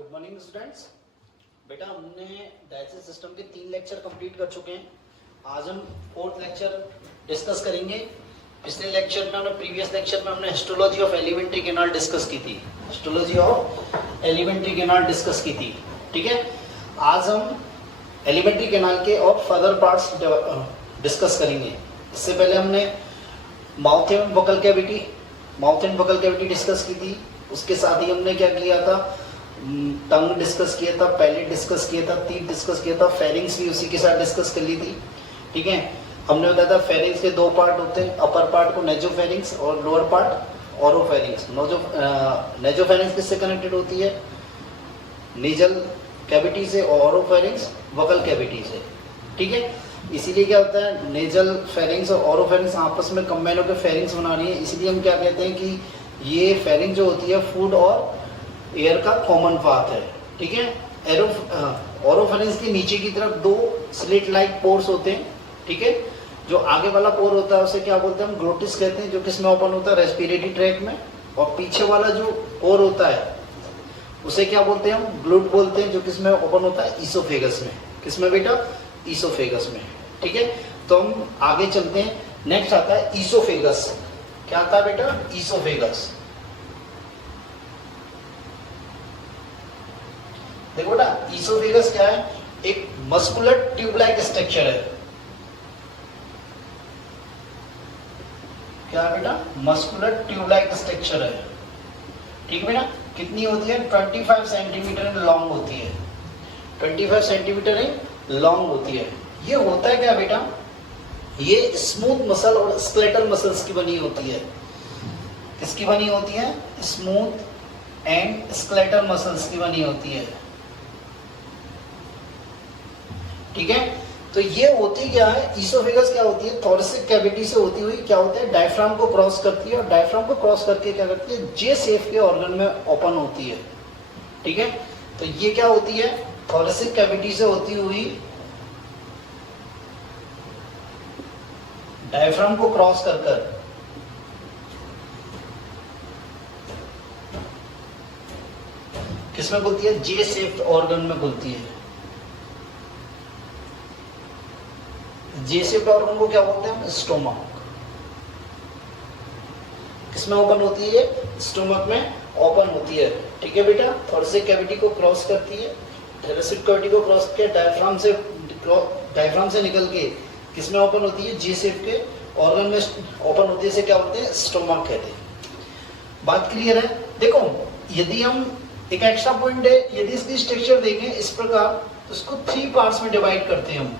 Good morning students. बेटा हमने digestive system के 3 लेक्चर कंप्लीट कर चुके हैं। आज हम 4th लेक्चर डिस्कस करेंगे। पिछले लेक्चर में हमने प्रीवियस लेक्चर में हमने histology of alimentary canal discuss की थी। Histology of alimentary canal discuss की थी, ठीक है। आज हम एलिमेंट्री कैनाल के और फर्दर पार्ट्स डिस्कस करेंगे। इससे पहले हमने mouth and vocal cavity discuss की थी। उसके साथ ही हमने क्या किया था, टंग डिस्कस किया था, पैलेट डिस्कस किया था, टीथ डिस्कस किया था, फेरिंग्स भी उसी के साथ डिस्कस कर ली थी, ठीक है। हमने बताया था फेरिंग्स के 2 पार्ट होते हैं, अपर पार्ट को नेजोफेरिंग्स और लोअर पार्ट ओरोफेरिंग्स। नेजोफेरिंग्स किससे कनेक्टेड होती है? नेजल कैविटी से, और ओरोफेरिंग्स वोकल कैविटी से, ठीक है। इसीलिए क्या होता है, नेजल फेरिंग्स और ओरोफेरिंग्स आपस में कंबाइन होकर फेरिंग्स बना रही है। इसीलिए हम क्या कहते हैं कि ये फेरिंग जो होती है फूड और एयर का कॉमन पाथ है, ठीक है। ओरोफेरिंग्स के नीचे की तरफ 2 स्लिट लाइक पोर्स होते हैं, ठीक है। जो आगे वाला पोर होता है उसे क्या बोलते हैं हम? ग्लोटिस कहते हैं, जो किसमें ओपन होता है? रेस्पिरेटरी ट्रैक में। और पीछे वाला जो पोर होता है उसे क्या बोलते हैं हम? ग्लूट बोलते हैं, जो किसमें ओपन होता है? ईसोफेगस में। किसमें बेटा? ईसोफेगस में, ठीक है। तो हम आगे चलते हैं। नेक्स्ट आता है ईसोफेगस। क्या आता है बेटा? ईसोफेगस। देखो बेटा, ईसोफेगस क्या है? एक मस्कुलर ट्यूब लाइक स्ट्रक्चर है। क्या है बेटा? मस्कुलर ट्यूब लाइक स्ट्रक्चर है, ठीक है बेटा। कितनी होती है? 25 सेंटीमीटर लॉन्ग होती है। 25 सेंटीमीटर लॉन्ग होती है। ये होता है क्या बेटा? ये स्मूथ मसल और स्केलेटल मसल्स की बनी होती है। किसकी बनी होती है? स्मूथ एंड स्केलेटल मसल्स की बनी होती है, ठीक है। तो ये होती क्या है? ईसोफेगस क्या होती है? थोरेसिक कैविटी से होती हुई क्या होता है? डायफ्राम को क्रॉस करती है, और डायफ्राम को क्रॉस करके क्या करती है? जे शेप के ऑर्गन में ओपन होती है, ठीक है। तो ये क्या होती है? थोरेसिक कैविटी से होती हुई डायफ्राम को क्रॉस कर कर किसमें खुलती है? जे शेप्ड ऑर्गन में खुलती है। जे शेप्ड ऑर्गन को क्या बोलते हैं? स्टोमक। किसमें ओपन होती है? स्टोमक में ओपन होती है, ठीक है बेटा। थोरेसिक कैविटी को क्रॉस करती है, थोरेसिक कैविटी को क्रॉस करके डायफ्राम से निकल के किसमें ओपन होती है? जे शेप के ऑर्गन में ओपन होती है। इसे क्या बोलते हैं? स्टोमक कहते हैं। बात क्लियर है? देखो, यदि हम एक एक्स्ट्रा पॉइंट है, यदि इसकी स्ट्रक्चर देखें इस प्रकार, तो इसको 3 पार्ट्स में डिवाइड करते हैं हम।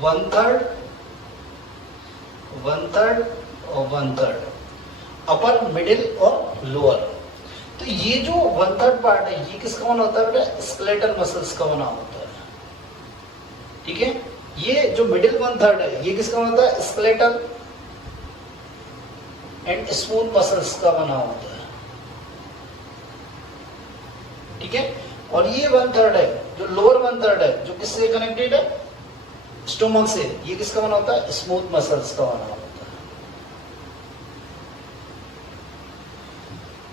1/3, 1/3 और 1/3, अपर, मिडिल और लोअर। तो ये जो 1/3 पार्ट है, ये किसका बना होता है बेटा? स्केलेटल मसल्स का बना होता है, ठीक है। ये जो मिडिल 1/3 है, ये किसका बना होता है? स्केलेटल एंड स्मूथ मसल्स का बना होता है, ठीक है। और ये 1/3 है, जो लोअर 1/3 है, जो किससे कनेक्टेड है? स्टोमक से। ये किसका बना होता है? स्मूथ मसल्स का बना होता है।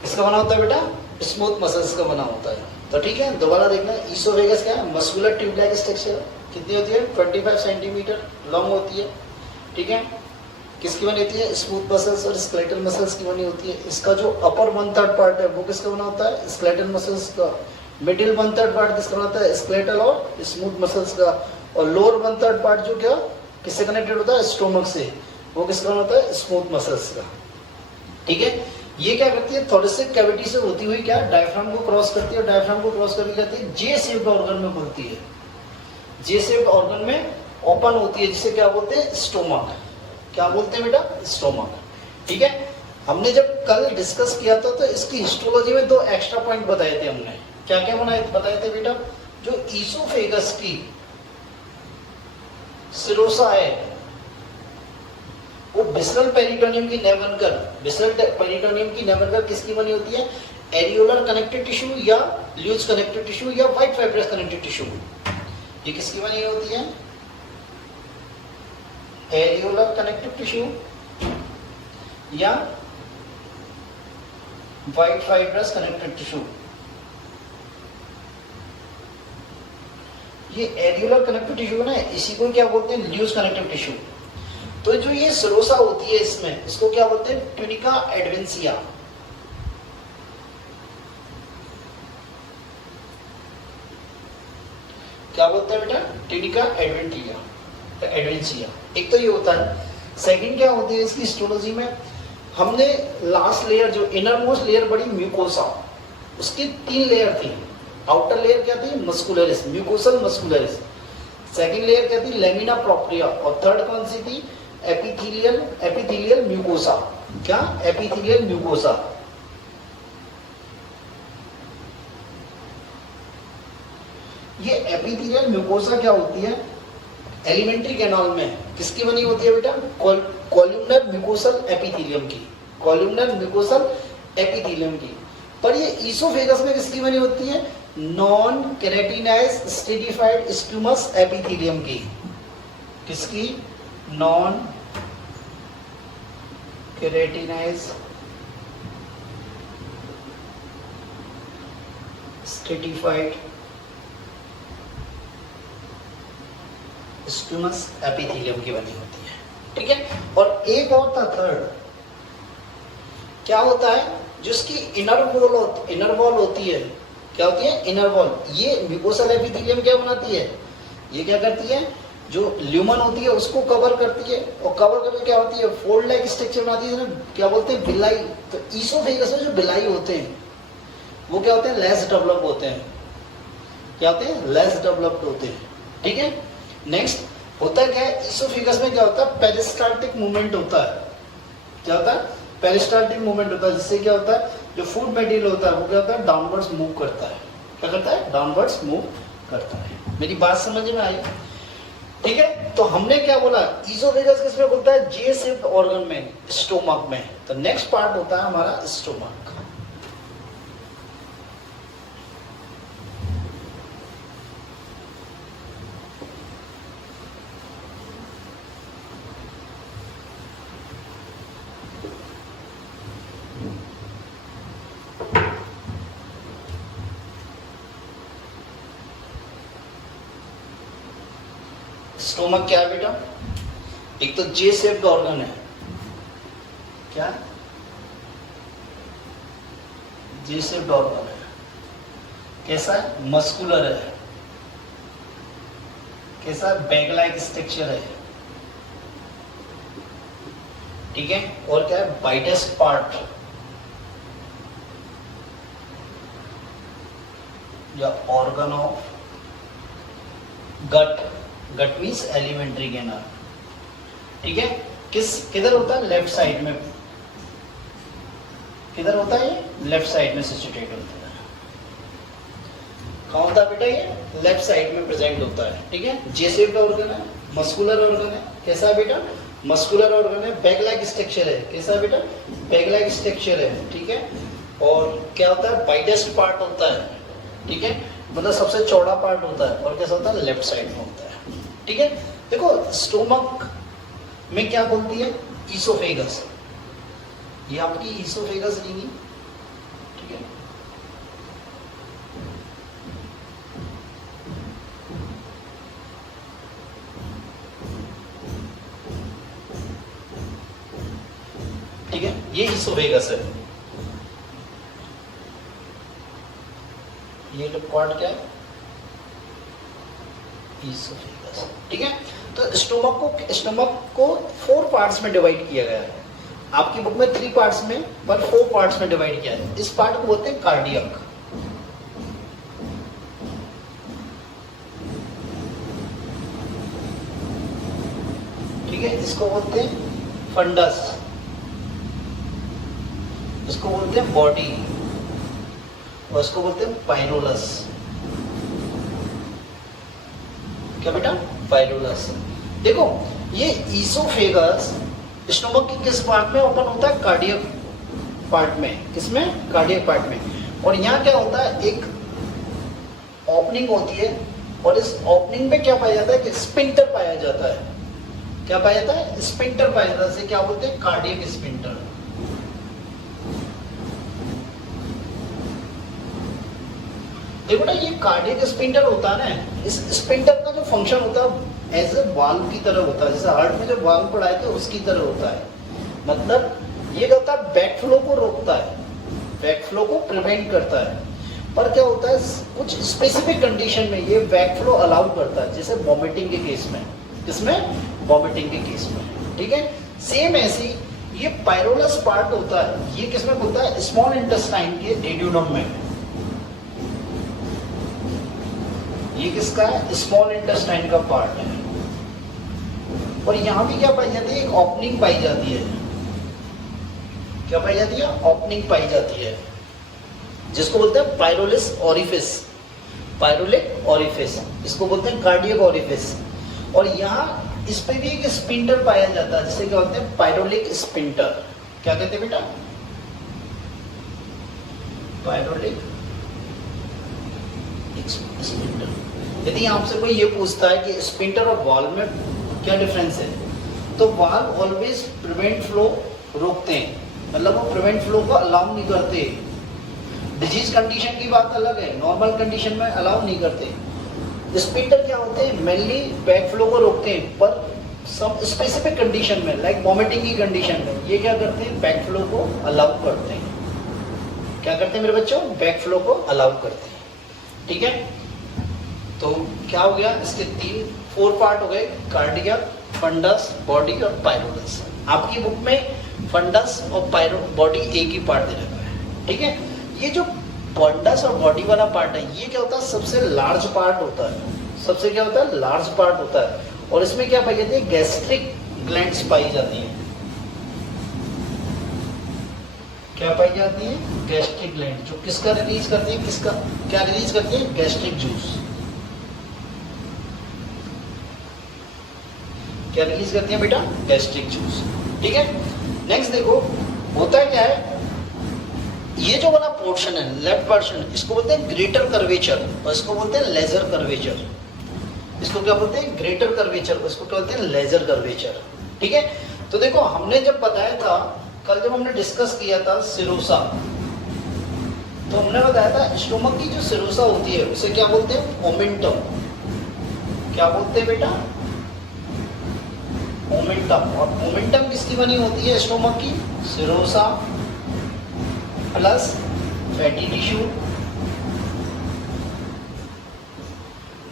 किसका बना होता है बेटा? स्मूथ मसल्स का बना होता है। तो ठीक है, दोबारा देखना। ईसोफेगस क्या है? Muscular tube like structure. कितनी होती है? 25 सेंटीमीटर लॉन्ग होती है, ठीक है। किसकी बनी होती है? स्मूथ मसल्स और स्केलेटल मसल्स की बनी होती है। इसका जो अपर 1/3 पार्ट है वो किसका बना होता है? स्केलेटल मसल्स का। मिडिल 1/3 पार्ट किसका बना होता है? स्केलेटल और स्मूथ मसल्स का। और लोअर 1/3 पार्ट जो क्या किससे कनेक्टेड होता है? स्टोमक से। वो किसका बना होता है? स्मूथ मसल्स का, ठीक है। ये क्या करती है? थोरेसिक कैविटी से होती हुई क्या डायफ्राम को क्रॉस करती है, और डायफ्राम को क्रॉस करके कहती है जे शेप्ड ऑर्गन में खुलती है। जे शेप्ड ऑर्गन में ओपन होती है, जिसे क्या बोलते हैं? स्टोमक। क्या बोलते हैं बेटा? स्टोमक, ठीक है। हमने जब कल डिस्कस किया था तो इसकी हिस्टोलॉजी में 2 एक्स्ट्रा पॉइंट बताए थे हमने। क्या क्या बताए थे बेटा? जो ईसोफेगस की सिरोसा है वो विसरल पेरिटोनियम की नय बनकर, विसरल पेरिटोनियम की नय बनकर किसकी बनी होती है? एरियोलर कनेक्टिव टिश्यू या लूज कनेक्टिव टिश्यू या व्हाइट फाइब्रस कनेक्टिव टिश्यू। ये किसकी बनी होती है? एरियोलर कनेक्टिव टिश्यू या व्हाइट फाइब्रस कनेक्टिव टिश्यू। ये एरियोलर कनेक्टिव टिश्यू है ना, इसी को क्या बोलते हैं, ल्यूज कनेक्टिव टिश्यू। तो जो ये सिरोसा होती है इसमें, इसको क्या बोलते हैं, ट्यूनिका एडवेंसिया। क्या बोलते हैं बेटा, ट्यूनिका एडवेंसिया। एक तो ये होता है। सेकंड क्या होती है इसकी हिस्टोलॉजी में, हमने लास्ट लेयर जो इनर मोस्ट लेयर बड़ी म्यूकोसा, उसकी 3 लेयर थी। आउटर लेयर क्या थी, muscularis, mucosal muscularis. Second layer क्या थी, लेमिना प्रोप्रिया। और थर्ड कौन सी थी, एपिथेलियल म्यूकोसा। क्या, एपिथेलियल म्यूकोसा। ये एपिथेलियल म्यूकोसा क्या होती है, एलिमेंट्री कैनाल में किसकी बनी होती है बेटा, कॉल्यूमनर म्यूकोसल एपिथेलियम की, कॉल्यूमनर म्यूकोसल एपिथेलियम की। पर ये ईसोफेगस में किसकी बनी होती है, non keratinised stratified squamous epithelium की। किसकी, non keratinised stratified squamous epithelium की बनी होती है, ठीक है। और एक और था थर्ड, क्या होता है, जिसकी इनर वॉल होती है, क्या होती है, इनर वॉल। ये म्यूकोसल एपिथेलियम क्या बनाती है, ये क्या करती है, जो ल्यूमन होती है उसको कवर करती है, और कवर करके क्या होती है, फोल्ड लाइक स्ट्रक्चर बनाती है, क्या बोलते हैं, बिलाई। तो ईसोफेगस में जो बिलाई होते हैं वो क्या होते हैं, लेस डेवलप होते हैं। क्या होते हैं, लेस डेवलप्ड होते हैं, ठीक है। नेक्स्ट होता क्या है, ईसोफेगस में क्या होता है, पेरिस्टाल्टिक मूवमेंट होता है। क्या होता है, पेरिस्टाल्टिक मूवमेंट होता है, जिससे क्या होता है, जो फूड मटेरियल होता है वो क्या होता है, डाउनवर्ड्स मूव करता है। क्या करता है, डाउनवर्ड्स मूव करता है। मेरी बात समझ में आई, ठीक है। तो हमने क्या बोला, ईसोफेगस किसमें बोलता है, जे शेप्ड ऑर्गन में, स्टोमक में। तो नेक्स्ट पार्ट होता है हमारा स्टोमक। स्टोमक क्या है बेटा, एक तो जे शेप्ड ऑर्गन है। क्या, जे शेप्ड ऑर्गन है। कैसा है, मस्कुलर है। कैसा है, बैग लाइक स्ट्रक्चर है, ठीक है। और क्या है, वाइडेस्ट पार्ट या organ of gut. Gut means alimentary canal, ठीक है। किधर होता है, लेफ्ट साइड में। किधर होता है, ये लेफ्ट साइड में सिचुएटेड होता है। कहाँ होता है बेटा, ये लेफ्ट साइड में प्रेजेंट होता है, ठीक है। जे शेप्ड ऑर्गन है, मस्कुलर ऑर्गन है। कैसा है बेटा, मस्कुलर ऑर्गन है, बैग लाइक स्ट्रक्चर है। कैसा है बेटा, बैग लाइक स्ट्रक्चर है, ठीक है। और क्या होता है, वाइडेस्ट पार्ट होता है, ठीक है, मतलब सबसे चौड़ा पार्ट होता है। और कैसा होता है, लेफ्ट साइड में होता है, ठीक है। देखो स्टोमक में क्या बोलती है, ईसोफेगस। ये आपकी ईसोफेगस रिंगी, ठीक है। ठीक है, ये ईसोफेगस है। ये पार्ट क्या है, ईसोफेगस, ठीक है। तो स्टोमक को 4 पार्ट्स में डिवाइड किया गया है। आपकी बुक में 3 पार्ट्स में, पर 4 पार्ट्स में डिवाइड किया है। इस पार्ट को बोलते हैं कार्डियक, ठीक है। इसको बोलते हैं फंडस, इसको बोलते हैं बॉडी, और इसको बोलते हैं पाइरोलस। क्या बेटा, पाइरोलस। देखो ये ईसोफेगस स्टोमक की किस पार्ट में ओपन होता है, कार्डियक पार्ट में। किसमें, कार्डियक पार्ट में। और यहाँ क्या होता है, एक ओपनिंग होती है, और इस ओपनिंग में क्या पाया जाता है, कि स्पिंटर पाया जाता है। क्या पाया जाता है, स्पिंटर पाया जाता है। इसे क्या बोलते हैं, कार्डियक स्पिंटर। देखो ना, ये कार्डियक स्पिंडल होता है ना, इस स्पिंडल का जो फंक्शन होता है एज ए वाल्व की तरह होता है, जैसे हार्ट में जो वाल्व पढ़ाए थे उसकी तरह होता है। मतलब ये क्या होता है, बैक फ्लो को रोकता है, बैक फ्लो को प्रिवेंट करता है। पर क्या होता है, कुछ स्पेसिफिक कंडीशन में ये बैक फ्लो अलाउ करता है, जैसे वॉमिटिंग के केस में। किसमें? वॉमिटिंग के केस में। ठीक है, सेम ऐसी ये पायरोलस पार्ट होता है, ये किसमें होता है? स्मॉल इंटेस्टाइन के डेड्यूनम में। ये किसका है? स्मॉल इंटेस्टाइन का पार्ट है। और यहां भी क्या पाई जाती है? एक ओपनिंग पाई जाती है। क्या पाई जाती है? ओपनिंग पाई जाती है, जिसको बोलते हैं पायरोलिस ओरिफिस। पायरोलिक ओरिफिस, इसको बोलते हैं कार्डियक ओरिफिस। और यहाँ इस पे भी एक स्पिंडर पाया जाता है, जिसे क्या बोलते हैं? पायरोलिक स्पिंडर। क्या कहते हैं बेटा? पायरोलिक स्पिंडर। यदि आपसे कोई ये पूछता है कि स्पिंडर और वाल्व में क्या डिफरेंस है, तो वाल्व ऑलवेज प्रिवेंट फ्लो, रोकते हैं, मतलब वो प्रिवेंट फ्लो को अलाउ नहीं करते। डिजीज कंडीशन की बात अलग है, नॉर्मल कंडीशन में अलाउ नहीं करते। स्पिंडर क्या होते हैं? मेनली बैक फ्लो को रोकते हैं, पर सब स्पेसिफिक कंडीशन में, लाइक वॉमिटिंग की कंडीशन में ये क्या करते हैं? बैक फ्लो को अलाउ करते हैं। क्या करते हैं मेरे बच्चों? बैक फ्लो को अलाउ करते हैं। ठीक है, तो क्या हो गया? इसके 4 पार्ट हो गए, कार्डियक, फंडस, बॉडी और पायरोलस। आपकी बुक में फंडस और बॉडी एक ही पार्ट दे रखा है। ठीक है, ये जो फंडस और बॉडी वाला पार्ट है, ये क्या होता है? सबसे लार्ज पार्ट होता है। सबसे क्या होता है? लार्ज पार्ट होता है। और इसमें क्या पाई जाती है? गैस्ट्रिक ग्लैंड्स पाई जाती है। क्या पाई जाती है? गैस्ट्रिक ग्लैंड, जो किसका रिलीज करती है? किसका क्या रिलीज करती है? Gastric juice. क्या रिलीज करती है बेटा? Gastric juice. ठीक है, नेक्स्ट देखो, होता है क्या है, ये जो वाला पोर्शन है, लेफ्ट पोर्शन, इसको बोलते हैं ग्रेटर कर्वेचर और इसको बोलते हैं लेजर कर्वेचर। इसको क्या बोलते हैं? ग्रेटर कर्वेचर, इसको क्या बोलते हैं? Lesser curvature. ठीक है, तो देखो हमने जब बताया था कल, जब हमने डिस्कस किया था सिरोसा, तो हमने बताया था स्टोमक की जो सिरोसा होती है उसे क्या बोलते हैं? ओमेंटम। क्या बोलते हैं बेटा? ओमेंटम। और ओमेंटम किसकी बनी होती है? स्टोमक की। Serosa plus fatty tissue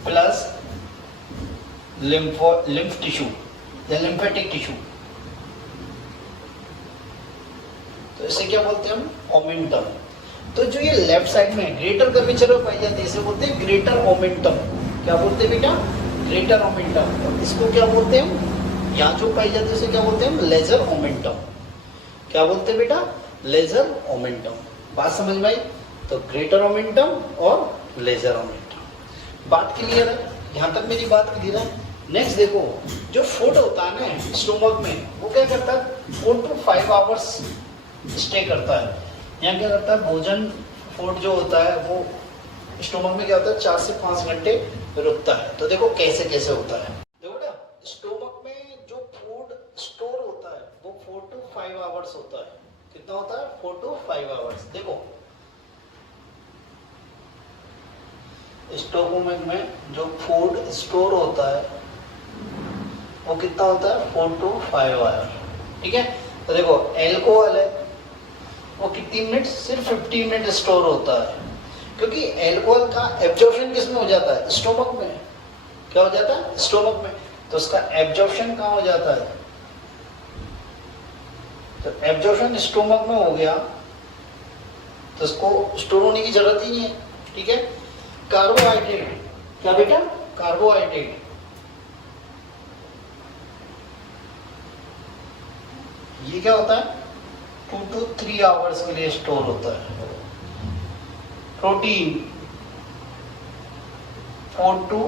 plus lymph tissue या लिम्फेटिक टिश्यू, तो इसे क्या बोलते हैं हम? ओमेंटम। तो जो ये लेफ्ट साइड में ग्रेटर कर्वेचर में पाई जाती है, इसे बोलते हैं ग्रेटर ओमेंटम। क्या बोलते हैं बेटा? Greater omentum. और इसको क्या बोलते हैं हम? यहाँ जो पाई जाती है उसे क्या बोलते हैं हम? Lesser omentum. क्या बोलते हैं बेटा? Lesser omentum. बात समझ में आई? तो ग्रेटर ओमेंटम और लेजर ओमेंटम। बात क्लियर है? यहाँ तक मेरी बात क्लियर है? नेक्स्ट देखो, जो फूड होता है ना स्टोमक में, वो क्या करता है? 4 to 5 आवर्स स्टे करता है। यहाँ क्या करता है? भोजन, फूड जो होता है वो स्टोमक में क्या होता है? 4 से 5 घंटे रुकता है। तो देखो कैसे कैसे होता है। देखो ना, स्टोमक में जो फूड स्टोर होता है वो 4 to 5 आवर्स होता है। कितना होता है? 4 to 5 आवर्स। देखो स्टोमक में जो फूड स्टोर होता है वो कितना होता है? 4 to 5 आवर। ठीक है, तो देखो एल्कोहल है, वो कितनी मिनट? सिर्फ 15 मिनट स्टोर होता है, क्योंकि एल्कोहल का एब्जॉर्प्शन किस में हो जाता है? स्टोमक में। क्या हो जाता है? स्टोमक में। तो उसका एब्जॉर्प्शन कहाँ हो जाता है? तो एब्जॉर्प्शन स्टोमक में हो गया, तो उसको स्टोर होने की जरूरत ही नहीं है। ठीक है, कार्बोहाइड्रेट। क्या बेटा? कार्बोहाइड्रेट। ये क्या होता है? 2 to 3 आवर्स के लिए स्टोर होता है। प्रोटीन 4 to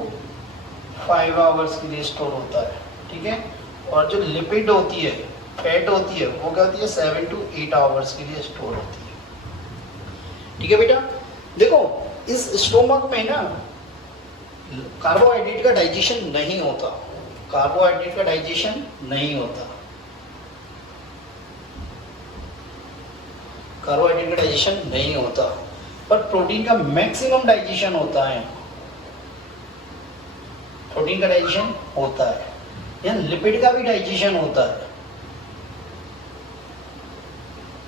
5 आवर्स के लिए स्टोर होता है। ठीक है, और जो लिपिड होती है, फैट होती है, वो क्या होती है? 7 to 8 आवर्स के लिए स्टोर होती है। ठीक है बेटा, देखो इस स्टोमक में ना कार्बोहाइड्रेट का डाइजेशन नहीं होता। कार्बोहाइड्रेट का डाइजेशन नहीं होता। कार्बोहाइड्रेट का डाइजेशन नहीं होता। पर प्रोटीन का मैक्सिमम डाइजेशन होता है, प्रोटीन का डाइजेशन होता है, या लिपिड का भी डाइजेशन होता है,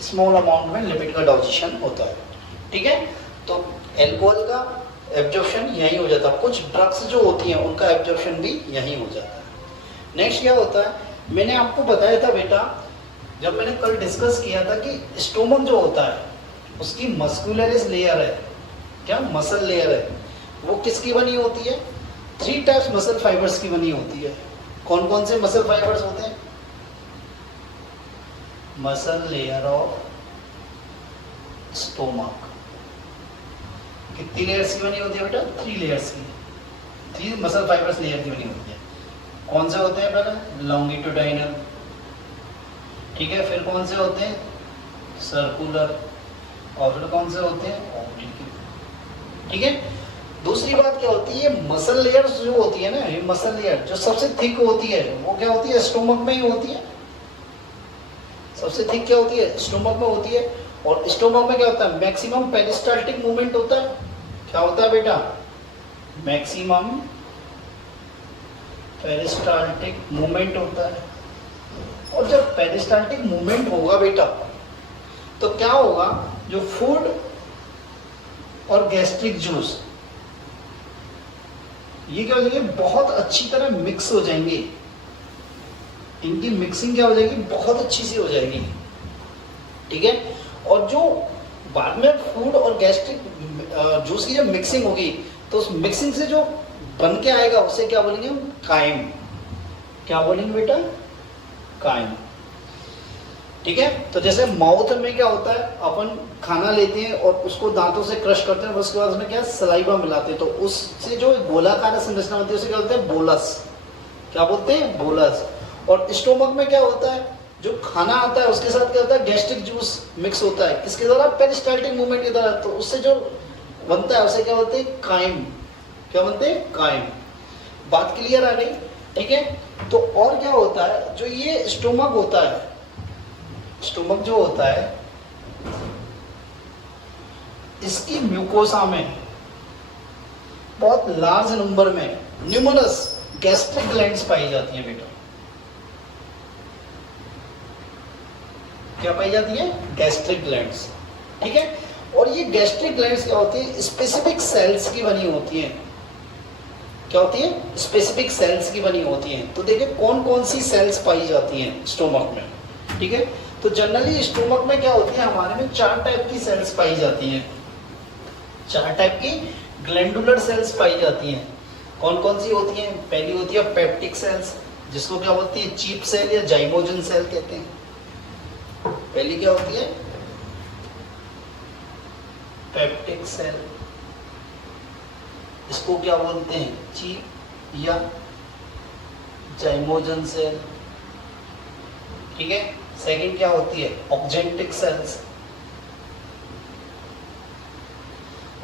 स्मॉल अमाउंट में लिपिड का डाइजेशन होता है, ठीक है। तो अल्कोहल का एब्जॉर्प्शन यहीं हो जाता है, कुछ ड्रग्स जो होती हैं उनका एब्जॉर्प्शन भी यहीं हो जाता है। नेक्स्ट क्या होता है, मैंने आपको बताया था बेटा, जब मैंने कल डिस्कस किया था कि स्टोमक जो होता है उसकी मस्कुलरिस लेयर है, क्या मसल लेयर है, वो किसकी बनी होती है, 3 टाइप्स मसल फाइबर्स की बनी होती है। कौन कौन से मसल फाइबर्स होते हैं, मसल लेयर ऑफ स्टोमक कितनी लेयर्स की बनी होती है बेटा, 3 लेयर्स की, 3 मसल फाइबर्स लेयर की बनी होती है। कौन से होते हैं पहले, लॉन्गिट्यूडाइनल, ठीक है, फिर कौन से होते हैं, सर्कुलर, और फिर कौन से होते हैं, ऑब्लिक, ठीक है। दूसरी बात क्या होती है, मसल लेयर जो होती है ना, ये मसल लेयर जो सबसे थिक होती है वो क्या होती है, स्टोमक में ही होती है। सबसे थिक क्या होती है, स्टोमक में होती है। और स्टोमक में क्या होता है, मैक्सिमम पेरिस्टाल्टिक मूवमेंट होता है। क्या होता है बेटा, मैक्सिमम पेरिस्टाल्टिक मूवमेंट होता है। और जब पेरिस्टाल्टिक मूवमेंट होगा बेटा तो क्या होगा, जो फूड और गैस्ट्रिक जूस ये क्या हो जाएंगे, बहुत अच्छी तरह मिक्स हो जाएंगे, इनकी मिक्सिंग क्या हो जाएगी, बहुत अच्छी सी हो जाएगी, ठीक है। और जो बाद में फूड और गैस्ट्रिक जूस की जब मिक्सिंग होगी तो उस मिक्सिंग से जो बन के आएगा उसे क्या बोलेंगे, काइम। क्या बोलेंगे बेटा, काइम, ठीक है। तो जैसे माउथ में क्या होता है, अपन खाना लेते हैं और उसको दांतों से क्रश करते हैं, उसके बाद उसमें क्या सलाइवा मिलाते हैं, तो उससे जो गोलाकार संरचना होती है उसे क्या बोलते हैं, बोलस। क्या बोलते हैं, बोलस। और स्टोमक में क्या होता है, जो खाना आता है उसके साथ क्या होता है, गैस्ट्रिक जूस मिक्स होता है, किसके द्वारा, पेरिस्टाल्टिक मूवमेंट के द्वारा, तो उससे जो बनता है उसे क्या बोलते हैं, काइम। क्या बोलते हैं, काइम। बात क्लियर आ गई, ठीक है। तो और क्या होता है, जो ये स्टोमक होता है, स्टोमक जो होता है इसकी म्यूकोसा में बहुत लार्ज नंबर में न्यूमरस गैस्ट्रिक ग्लैंड्स पाई जाती हैं बेटा। क्या पाई जाती है, गैस्ट्रिक ग्लैंड्स, ठीक है। और ये गैस्ट्रिक ग्लैंड्स क्या होती है, स्पेसिफिक सेल्स की बनी होती हैं। क्या होती है, स्पेसिफिक सेल्स की बनी होती हैं। तो देखिए कौन कौन सी सेल्स पाई जाती हैं स्टोमक में, ठीक है। तो जनरली स्टोमक में क्या होती है, हमारे में 4 टाइप की सेल्स पाई जाती हैं, 4 टाइप की ग्लैंडुलर सेल्स पाई जाती हैं। कौन कौन सी होती हैं, पहली होती है पेप्टिक सेल्स, जिसको क्या बोलती है, चीप सेल या जाइमोजन सेल कहते हैं। पहली क्या होती है, पेप्टिक सेल, इसको क्या बोलते हैं, चीप या जाइमोजन सेल, ठीक है। सेकंड क्या होती है, ऑक्जेंटिक सेल्स,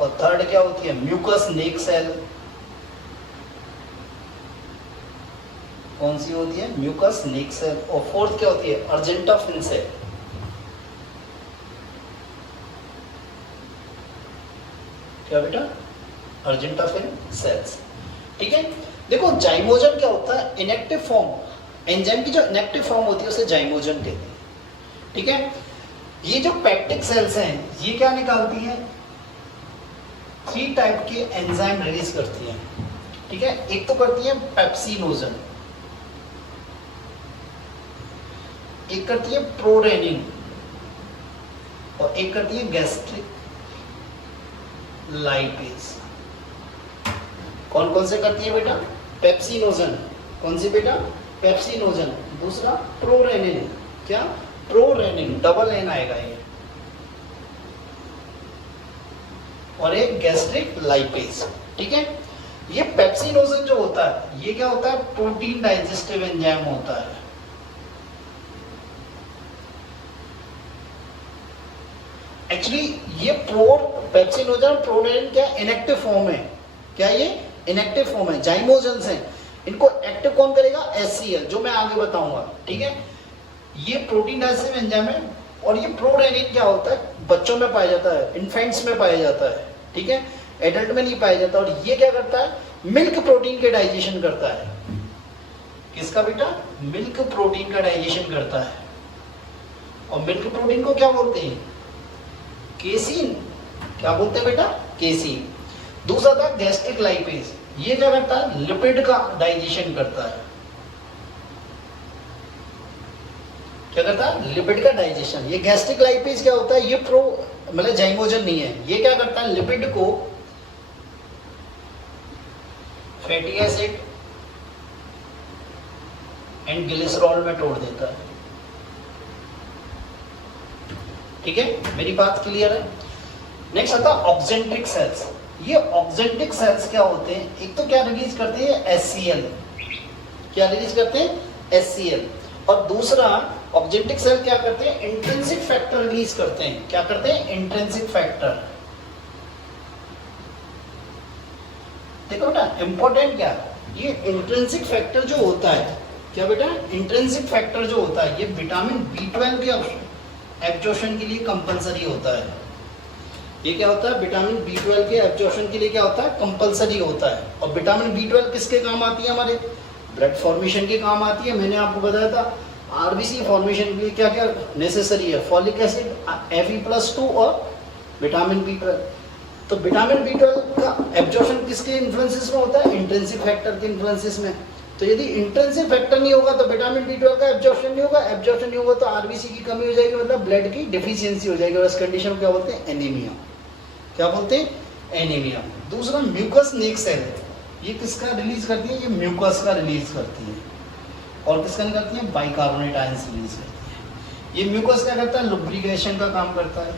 और थर्ड क्या होती है, म्यूकस नेक सेल। कौन सी होती है, म्यूकस नेक सेल। और फोर्थ क्या होती है, अर्जेंटाफिन सेल। क्या बेटा, अर्जेंटाफिन सेल्स, ठीक है। देखो जाइमोजन क्या होता है, इनएक्टिव फॉर्म, एंजाइम की जो इनएक्टिव फॉर्म होती है उसे जाइमोजन कहते हैं, ठीक है। ये जो पेप्टिक सेल्स हैं ये क्या निकालती हैं, 3 टाइप के एंजाइम रिलीज करती हैं, ठीक है। एक तो करती है पेप्सिनोजन, एक करती है प्रोरेनिन, और एक करती है गैस्ट्रिक लाइपेज। कौन कौन से करती है बेटा, पेप्सिनोजन, कौन सी बेटा, पेप्सिनोजन। दूसरा प्रोरेनिन, क्या, प्रोरेनिन, डबल एन आएगा ये, और एक गैस्ट्रिक लाइपेज, ठीक है। ये पेप्सिनोजन जो होता है ये क्या होता है, प्रोटीन डाइजेस्टिव एंजाइम होता है। एक्चुअली ये पेप्सिनोजन और प्रोरेनिन क्या इनएक्टिव फॉर्म है, क्या ये इनएक्टिव फॉर्म है, जाइमोजन्स हैं। इनको एक्टिव कौन करेगा, HCl, जो मैं आगे बताऊंगा, ठीक है। ये प्रोटीन डाइजेस्टिव एंजाइम है और ये प्रोरेनिन क्या होता है, बच्चों में पाया जाता है, इन्फेंट्स में पाया जाता है, ठीक है, एडल्ट में नहीं पाया जाता। और ये क्या करता है, मिल्क प्रोटीन के डाइजेशन करता है। किसका बेटा, मिल्क प्रोटीन का डाइजेशन करता है। और मिल्क प्रोटीन को क्या बोलते हैं, केसीन। क्या बोलते हैं बेटा, केसीन। दूसरा था गैस्ट्रिक लाइपेज, ये क्या करता है, लिपिड का डाइजेशन करता है। क्या करता है, लिपिड का डाइजेशन। ये गैस्ट्रिक लाइपेज क्या होता है, ये मतलब जाइमोजन नहीं है, ये क्या करता है, लिपिड को फैटी एसिड एंड ग्लिसरॉल में तोड़ देता है। ठीक है, मेरी बात क्लियर है। नेक्स्ट आता है ऑक्जेंट्रिक सेल्स। ये ऑक्जेंट्रिक सेल्स क्या होते हैं, एक तो क्या रिलीज करते हैं, एचसीएल। क्या रिलीज करते हैं, एचसीएल। और दूसरा ऑक्जेंट्रिक सेल क्या करते हैं, इंट्रिंसिक फैक्टर रिलीज करते हैं। क्या करते हैं, इंट्रिंसिक फैक्टर। देखो बेटा इंपॉर्टेंट क्या है, ये इंट्रिंसिक फैक्टर जो होता है, क्या बेटा, इंट्रिंसिक फैक्टर जो होता है, ये विटामिन B12 के एब्जॉर्प्शन के लिए कंपलसरी होता है। ये क्या होता है, विटामिन B12 के एब्जॉर्प्शन के लिए क्या होता है, कंपलसरी होता है। और विटामिन B12 किसके काम आती है, हमारे ब्लड फॉर्मेशन के काम आती है। मैंने आपको बताया था आरबीसी फॉर्मेशन के लिए क्या क्या नेसेसरी है, फॉलिक एसिड, Fe+2 और विटामिन B12। तो विटामिन B12 का एब्जॉर्प्शन किसके इन्फ्लुएंसेस में होता है, इंट्रिंसिक फैक्टर के इन्फ्लुएंसेस में। तो यदि इंट्रिंसिक फैक्टर नहीं होगा तो विटामिन B12 का एब्जॉर्प्शन नहीं होगा, एब्जॉर्प्शन नहीं होगा तो आरबीसी की कमी हो जाएगी, मतलब ब्लड की डिफिशियंसी हो जाएगी। और इस कंडीशन को क्या बोलते हैं, एनीमिया। क्या बोलते हैं, एनीमिया। दूसरा म्यूकस नेक सेल, ये किसका रिलीज करती है, ये म्यूकस का रिलीज करती है। और किसका निकलती है, बाइकार्बोनेट आयंस रिलीज करती है। ये म्यूकस क्या करता है, लुब्रिकेशन का काम करता है।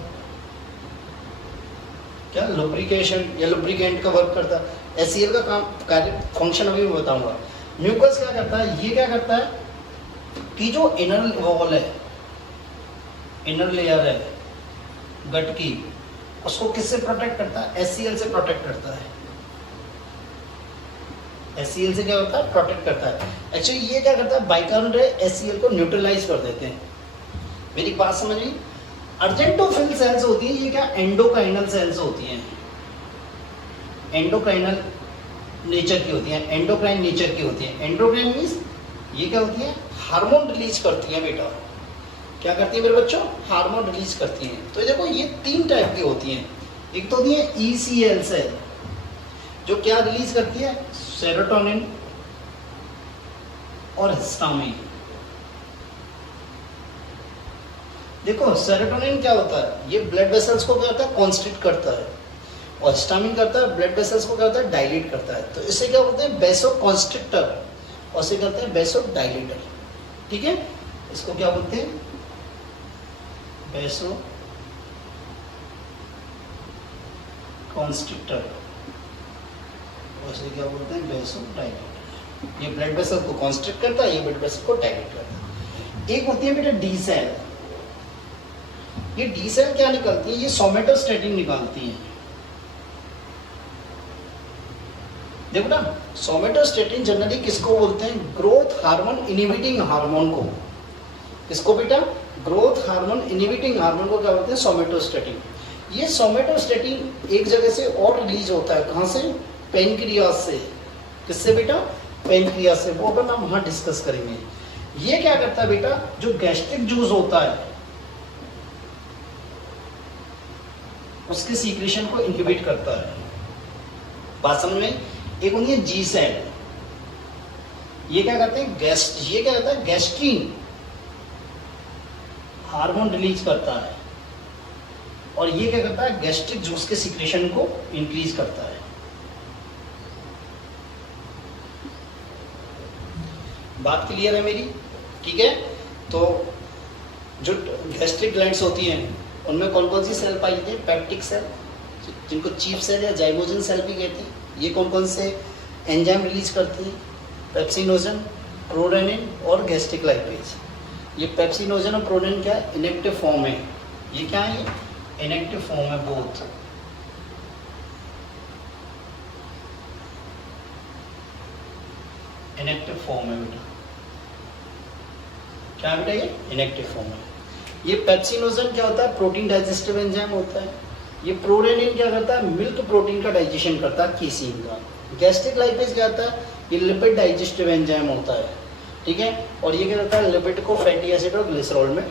क्या, लुब्रिकेशन या लुब्रिकेंट का वर्क करता है। एचसीएल का काम, कार्य, फंक्शन अभी मैं बताऊंगा। म्यूकस क्या करता है, ये क्या करता है कि जो इनर वॉल है, इनर लेयर है गट की, उसको किससे प्रोटेक्ट करता है, एचसीएल से प्रोटेक्ट करता है। एचसीएल से क्या होता है, प्रोटेक्ट करता है। एक्चुअली ये क्या करता है, बाइकार्बोनेट एचसीएल को न्यूट्रलाइज कर देते हैं। मेरी बात समझ गई। अर्जेंटोफिल सेल्स होती है, ये क्या, एंडोक्राइनल सेल्स होती हैं। एंडोक्राइनल नेचर की होती है, एंडोक्राइन नेचर की होती है। एंडोक्राइन मीन्स ये क्या होती है, हार्मोन रिलीज करती है बेटा। क्या करती है मेरे बच्चों, हार्मोन रिलीज करती है। तो देखो ये 3 टाइप की होती हैं। एक तो होती है ईसीएल सेल, जो क्या रिलीज करती है, सेरोटोनिन और हिस्टामिन। देखो सेरोटोनिन क्या होता है, ये ब्लड वेसल्स को क्या करता है, कॉन्स्ट्रिक्ट करता है। और हिस्टामिन करता है, ब्लड वेसल्स को क्या होता है, डायलेट करता है। तो इससे क्या बोलते हैं, बेसो कॉन्स्ट्रिक्टर, और इसे कहते हैं बेसो डायलेटर। ठीक है, इसको क्या बोलते हैं, बेसो कॉन्स्ट्रिक्टर, और इसे क्या बोलते हैं, बेसो डायलेटर। ये ब्लड वेसल्स को कॉन्स्ट्रिक्ट करता है, ये ब्लड वेसल्स को डायलेट करता है। एक होती है बेटा डी सेल। ये डी सेल क्या निकलती है, ये सोमेटोस्टेटिन निकालती है। देखो ना, सोमेटोस्टेटिन जनरली किसको बोलते हैं, ग्रोथ हार्मोन इनहिबिटिंग हार्मोन को। किसको बेटा, ग्रोथ हार्मोन इनहिबिटिंग हार्मोन को क्या बोलते हैं, सोमेटोस्टेटिन। ये सोमेटोस्टेटिन एक जगह से और रिलीज होता है, कहां से, पेनक्रियास से। किससे बेटा, पेनक्रियास से। वो अपन हम वहां डिस्कस करेंगे। ये क्या करता है बेटा, जो गैस्ट्रिक जूस होता है उसके सीक्रेशन को इनहिबिट करता है। बात समझ में। एक होती है जी सेल, ये क्या करते हैं, ये क्या करता है, गैस्ट्रीन हार्मोन रिलीज करता है। और ये क्या करता है, गैस्ट्रिक जूस के सीक्रेशन को इंक्रीज करता है। बात क्लियर है मेरी, ठीक है। तो जो गैस्ट्रिक ग्लैंड्स होती हैं उनमें कौन कौन सी सेल पाई जाती है, पेप्टिक सेल, जिनको चीफ सेल या जाइमोजन सेल भी कहते हैं। ये कौन कौन से एंजाइम रिलीज करती है, पेप्सिनोजन, प्रोरेनिन और गैस्ट्रिक लाइपेज। ये पेप्सिनोजन और प्रोरेनिन क्या है, इनएक्टिव फॉर्म है। ये क्या है, इनएक्टिव फॉर्म है बोथ। इनएक्टिव फॉर्म है बेटा, क्या बेटा, ये इनएक्टिव फॉर्म है। ये पेप्सिनोजन क्या होता है, प्रोटीन डाइजेस्टिव एंजाइम होता है। ये प्रोरेनिन क्या करता है, मिल्क प्रोटीन का डाइजेशन करता है, केसीन का। गैस्ट्रिक लाइपेज क्या होता है, ये लिपिड डाइजेस्टिव एंजाइम होता है, ठीक है। और ये क्या करता है, लिपिड को फैटी एसिड और ग्लिसरॉल में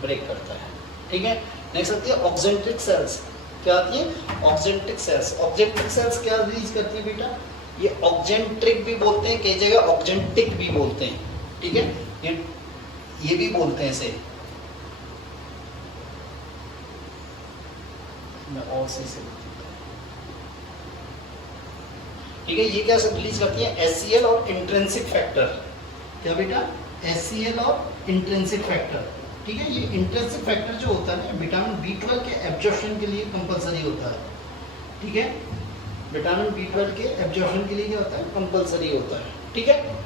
ब्रेक करता है, ठीक है। नेक्स्ट आती है ऑक्जेंट्रिक सेल्स। क्या आती है, ऑक्जेंट्रिक सेल्स। ऑक्जेंट्रिक सेल्स क्या रिलीज करती है बेटा, ये ऑक्जेंट्रिक भी बोलते हैं, कई जगह ऑक्जेंटिक भी बोलते हैं, ठीक है। ये भी बोलते हैं इसे, मैं और सही से ठीक है। ये क्या सब रिलीज करती है, एचसीएल और इंट्रिंसिक फैक्टर। क्या बेटा, एचसीएल और इंट्रिंसिक फैक्टर, ठीक है। ये इंट्रिंसिक फैक्टर जो होता है ना, विटामिन B12 के एब्जॉर्प्शन के लिए कंपलसरी होता है, ठीक है। विटामिन B12 के एब्जॉर्प्शन के लिए क्या होता है, कंपलसरी होता है, ठीक है।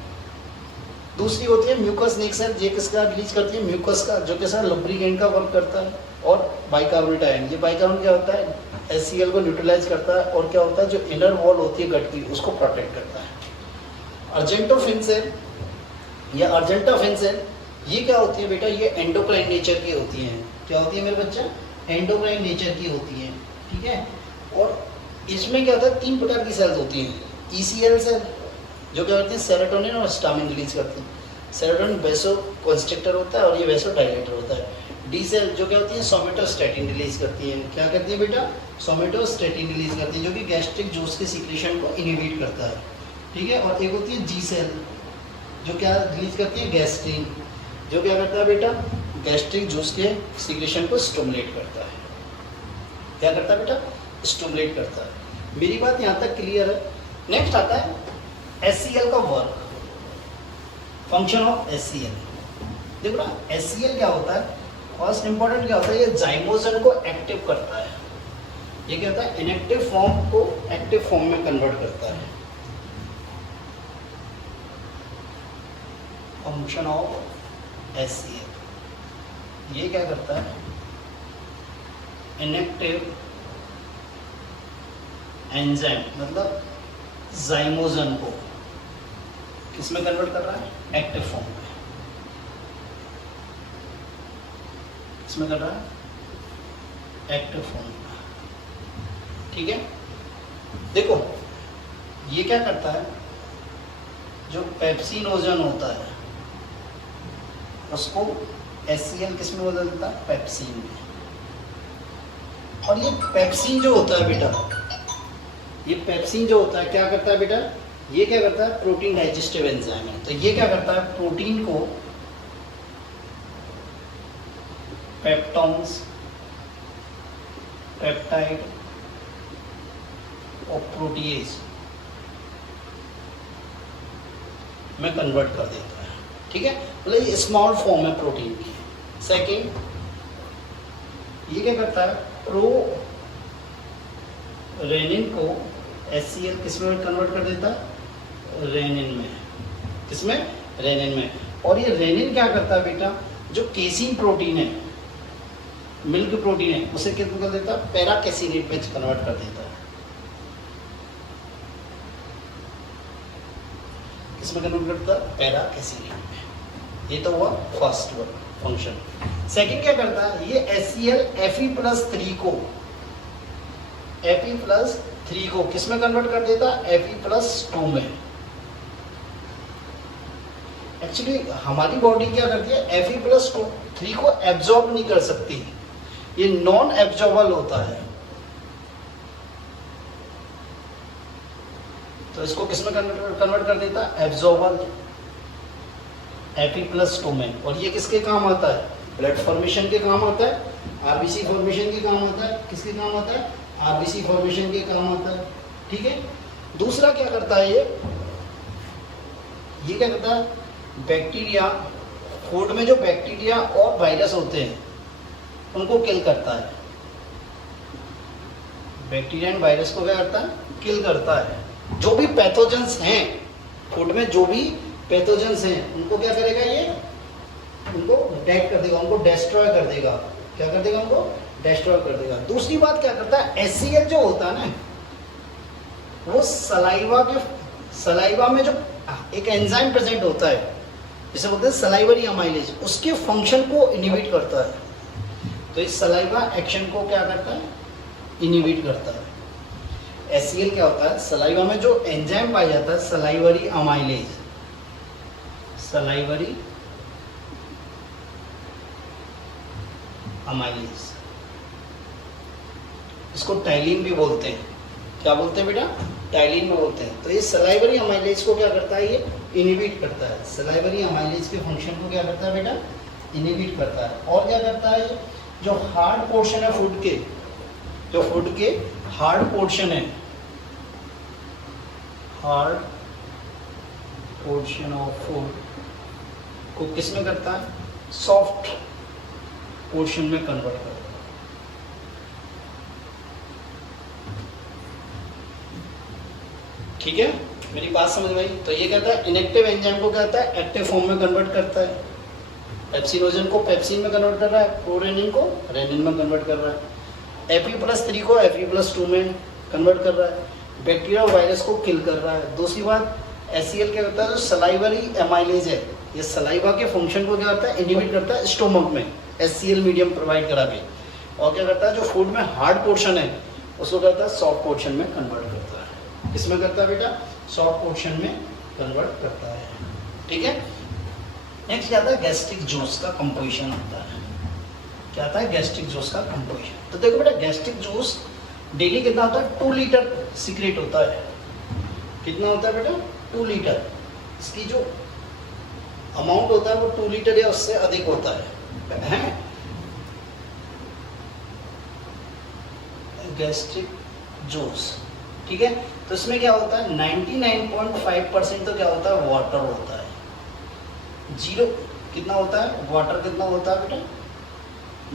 दूसरी होती है म्यूकस नेक सेल। ये किसका रिलीज करती है, म्यूकस का, जो कि सर लुब्रिकेंट का वर्क करता है। और बाइकार्बोनेट आयन, ये बाइकार्बोनेट क्या होता है, HCl को न्यूट्रलाइज करता है। और क्या होता है, जो इनर वॉल होती है गट की, उसको प्रोटेक्ट करता है। अर्जेंटोफिन सेल या अर्जेंटाफिन सेल, ये क्या होती है बेटा, ये एंडोक्राइन नेचर की होती हैं। क्या होती है मेरे बच्चा, एंडोक्राइन नेचर की होती है, ठीक है। और इसमें क्या होता है, 3 प्रकार की सेल्स होती हैं। ECL सेल जो क्या करती है, सेरोटोनिन और हिस्टामिन रिलीज करती है। सेरोटोनिन वेसो कंस्ट्रिक्टर होता है और ये वेसो डायलेटर होता है। D सेल जो क्या होती है, सोमेटोस्टैटिन रिलीज करती है। क्या करती है बेटा, सोमेटोस्टैटिन रिलीज करती है, जो कि गैस्ट्रिक जूस के सीक्रेशन को इनहिबिट करता है, ठीक है। और एक होती है G सेल जो क्या रिलीज करती है, गैस्ट्रिन, जो क्या करता है बेटा, गैस्ट्रिक जूस के सीक्रेशन को स्टिमुलेट करता है। क्या करता है बेटा, स्टिमुलेट करता है। मेरी बात यहाँ तक क्लियर है। नेक्स्ट आता है HCl का वर्क, फंक्शन ऑफ HCl। देखो ना, HCl क्या होता है, फर्स्ट इंपॉर्टेंट क्या होता है, ये जाइमोजन को एक्टिव करता है। ये क्या होता है, इनएक्टिव फॉर्म को एक्टिव फॉर्म में कन्वर्ट करता है। फंक्शन ऑफ HCl, ये क्या करता है, इनएक्टिव एंजाइम मतलब जाइमोजन को किस में कन्वर्ट कर रहा है, एक्टिव फॉर्म में। किसमें कर रहा है, एक्टिव फॉर्म में, ठीक है। देखो ये क्या करता है, जो पेप्सिनोजन होता है उसको HCl किस में बदल देता है, पेप्सिन में। और ये पेप्सिन जो होता है बेटा, ये पेप्सिन जो होता है क्या करता है बेटा, ये क्या करता है, प्रोटीन डाइजेस्टिव एंजाइम है। तो ये क्या करता है, प्रोटीन को पेप्टॉन्स, पेप्टाइड और प्रोटीएज में कन्वर्ट कर देता है, ठीक है। मतलब ये स्मॉल फॉर्म है प्रोटीन की। सेकेंड, ये क्या करता है, रेनिन को HCl किस में कन्वर्ट कर देता है, रेनिन में। किसमें, रेनिन में। और ये रेनिन क्या करता है बेटा, जो केसीन प्रोटीन है, मिल्क प्रोटीन है, उसे किस में कर देता है, पैराकेसिनेट में कन्वर्ट कर देता है। किसमें कन्वर्ट करता है, पैराकेसिनेट में। ये तो हुआ फर्स्ट फंक्शन। सेकंड क्या करता है, ये HCl Fe+3 को, Fe+3 को किसमें कन्वर्ट कर देता है, Fe+2 में। एक्चुअली हमारी बॉडी क्या करती है, Fe+3 को एब्जॉर्ब नहीं कर सकती, ये नॉन एब्जॉर्बल होता है। तो इसको किसमें कन्वर्ट कर देता है, एब्जॉर्बल, Fe+2 में। और ये किसके काम आता है, ब्लड फॉर्मेशन के काम आता है, RBC फॉर्मेशन के काम आता है। किसके काम आता है, RBC फॉर्मेशन के काम आता है, ठीक है। दूसरा क्या करता है, ये क्या करता है, बैक्टीरिया, फूड में जो बैक्टीरिया और वायरस होते हैं उनको किल करता है। बैक्टीरिया एंड वायरस को क्या करता है, किल करता है। जो भी पैथोजेंस हैं फूड में, जो भी पैथोजेंस हैं उनको क्या करेगा, ये उनको अटैक कर देगा, उनको डिस्ट्रॉय कर देगा। क्या कर देगा, उनको डिस्ट्रॉय कर देगा। दूसरी बात क्या करता है, HCl जो होता है ना, वो सलाइवा में जो एक एंजाइम प्रेजेंट होता है जिसे बोलते हैं सलाइवरी अमाइलेज, उसके फंक्शन को इनहिबिट करता है। तो इस सलाइवा एक्शन को क्या करता है, इनहिबिट करता है। एचसीएल क्या होता है, सलाइवा में जो एंजाइम पाया जाता है सलाइवरी अमाइलेज, सलाइवरी अमाइलेज, इसको टाइलिन भी बोलते हैं। क्या बोलते हैं बेटा, टाइलिन में बोलते हैं। तो ये सलाइवरी अमाइलेज को क्या करता है, ये इनहिबिट करता है। सलाइवरी अमाइलेज के फंक्शन को क्या करता है बेटा, इनहिबिट करता है। और क्या करता है, ये जो हार्ड पोर्शन है फूड के, जो फूड के हार्ड पोर्शन है, हार्ड पोर्शन ऑफ फूड को किस में करता है, सॉफ्ट पोर्शन में कन्वर्ट करता है। ठीक है, मेरी बात समझ में आई। तो ये कहता है इनएक्टिव एंजाइम को क्या कहता है, एक्टिव फॉर्म में कन्वर्ट करता है। पेप्सिनोजन को पेप्सिन में कन्वर्ट कर रहा है, प्रोरेनिन को रेनिन में कन्वर्ट कर रहा है, Fe+3 को Fe+2 में कन्वर्ट कर रहा है, बैक्टीरिया और वायरस को किल कर रहा है। दूसरी बात, HCl क्या होता है, जो सलाइवरी एमाइलेज है, ये सलाइवा के फंक्शन को क्या करता है, इनहिबिट करता है स्टोमक में HCl मीडियम प्रोवाइड करा के। और क्या करता है, जो फूड में हार्ड पोर्शन है उसको करता है सॉफ्ट पोर्शन में कन्वर्ट करता है। किसमें करता है बेटा, सॉफ्ट पोर्शन में कन्वर्ट करता है। ठीक है, नेक्स्ट क्या आता है, गैस्ट्रिक जूस का कंपोजिशन होता है। क्या आता है, गैस्ट्रिक जूस का कंपोजिशन। तो देखो बेटा, गैस्ट्रिक जूस डेली कितना होता है, 2 लीटर सीक्रेट होता है। कितना होता है बेटा, 2 लीटर। इसकी जो अमाउंट होता है वो 2 लीटर या उससे अधिक होता है। गैस्ट्रिक जूस, ठीक है। तो इसमें क्या होता है, 99.5% तो क्या होता है, वाटर होता है। 0 कितना होता है, वाटर कितना होता है बेटा,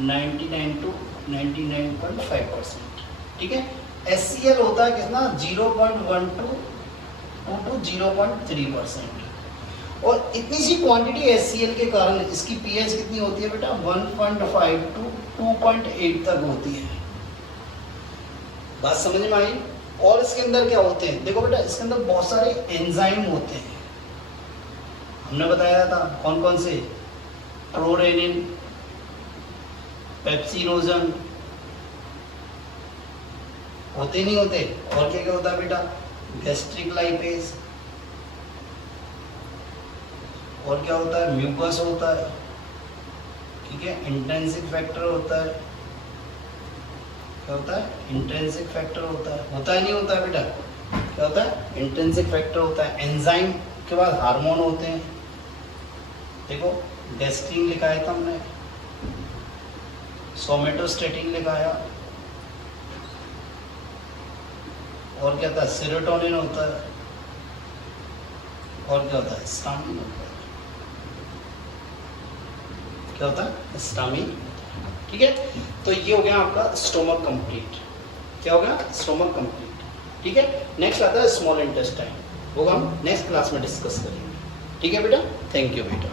99 to 99.5%। ठीक है, HCl होता है कितना, 0.1 to 0.3%। और इतनी सी क्वांटिटी HCl के कारण इसकी pH कितनी होती है बेटा, 1.5 to 2.8 तक होती है। बात समझ में आई। और इसके अंदर क्या होते हैं, देखो बेटा, इसके अंदर बहुत सारे एंजाइम होते हैं। हमने बताया था कौन कौन से, प्रोरेनिन, पेप्सिनोजन, होते नहीं होते। और क्या क्या होता है बेटा, गैस्ट्रिक लाइपेज, और क्या होता है, म्यूकस होता है। ठीक है, इंट्रिंसिक फैक्टर होता है। क्या होता है, इंट्रिंसिक फैक्टर होता है नहीं होता है बेटा, क्या होता है, इंट्रिंसिक फैक्टर होता है। एंजाइम के बाद हार्मोन होते हैं। देखो, गैस्ट्रिन लिखाया था हमने, सोमेटोस्टेटिन लिखाया, और क्या था, सेरोटोनिन होता है, और क्या होता है, हिस्टामिन होता है। क्या होता है, हिस्टामिन। ठीक है, तो ये हो गया आपका स्टोमक कंप्लीट। क्या हो गया, स्टोमक कंप्लीट। ठीक है, नेक्स्ट आता है स्मॉल इंटेस्टाइन, वो हम नेक्स्ट क्लास में डिस्कस करेंगे। ठीक है बेटा, थैंक यू बेटा।